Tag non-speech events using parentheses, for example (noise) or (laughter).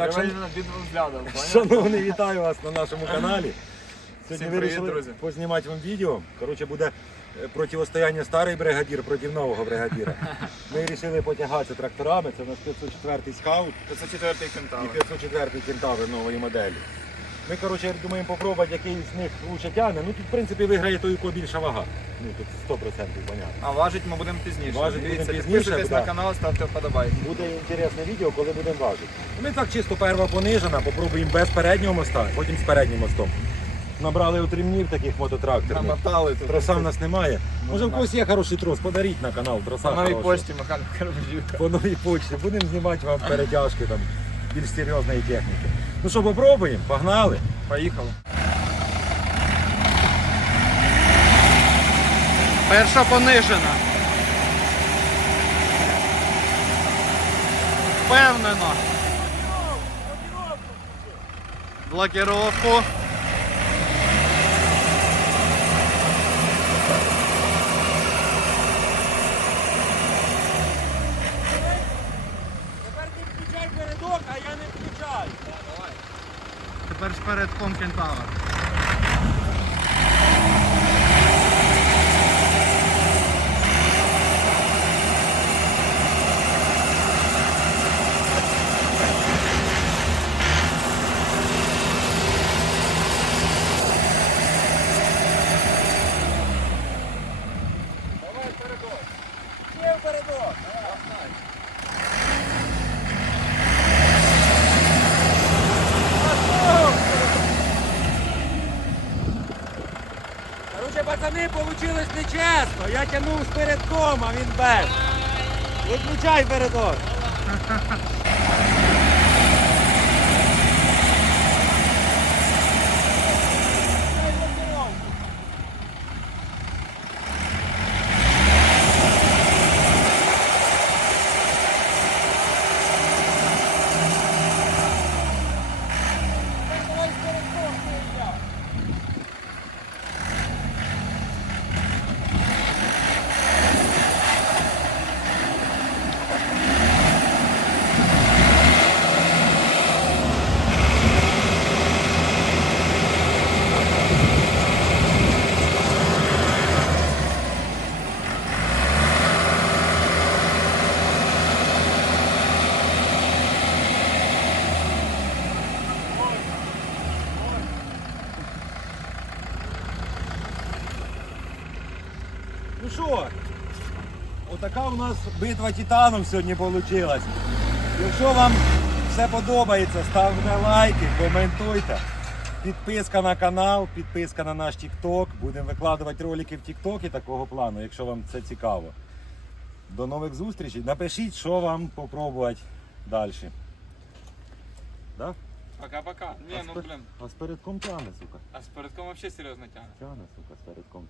Так що, під взглядом, шановні, вітаю вас на нашому каналі. Сьогодні Всім привіт, вирішили друзі. познімати вам відео. Коротше, буде е, протистояння старий бригадір проти нового бригадіра. (laughs) Ми вирішили потягатися тракторами. Це у нас 504 скаут 504 і кентавр. 504 кентавр нової моделі. Ми, коротше, думаємо попробувати, який з них лучше тягне. Ну тут, в принципі, виграє той, у кого більша вага. Ну тут 100% понятно. А важить ми будемо пізніше. Важить Дивіться, пізніше, підписуйтесь да. на канал, ставте вподобайки. Буде інтересне відео, коли будемо важити. Ми так чисто перва понижена, попробуємо без переднього моста, потім з переднім мостом. Набрали от ремнів таких мототракторних. Намотали тут. Троса в нас немає. Може в когось є хороший трос, подаріть на канал, троса На новій хороша. почті Михайло Карбажівка. По новій почті. Будемо знімати вам перетяжки там більш серйозної техніки. Ну що, попробуємо? Погнали. Поїхали. Перша понижена. Впевнено. Блокировку. Тепер ти включай передок, а я не включаю. Тепер з передком кентавр. Давай передок. Ще передок. Короче, пацани, получилось нечесно. Я тягнув передком, а він без. Виключай передок. Ну що, отака у нас битва титанів сьогодні вийшла. Якщо вам все подобається, ставте лайки, коментуйте. Підписка на канал, підписка на наш TikTok. Будемо викладувати ролики в TikTok і такого плану, якщо вам це цікаво. До нових зустрічей. Напишіть, що вам попробувати далі. Да? Пока-пока. А Не, ну блин. А з передком тягне, сука. А з передком вообще серйозно тягне. Тягне, сука, з передком.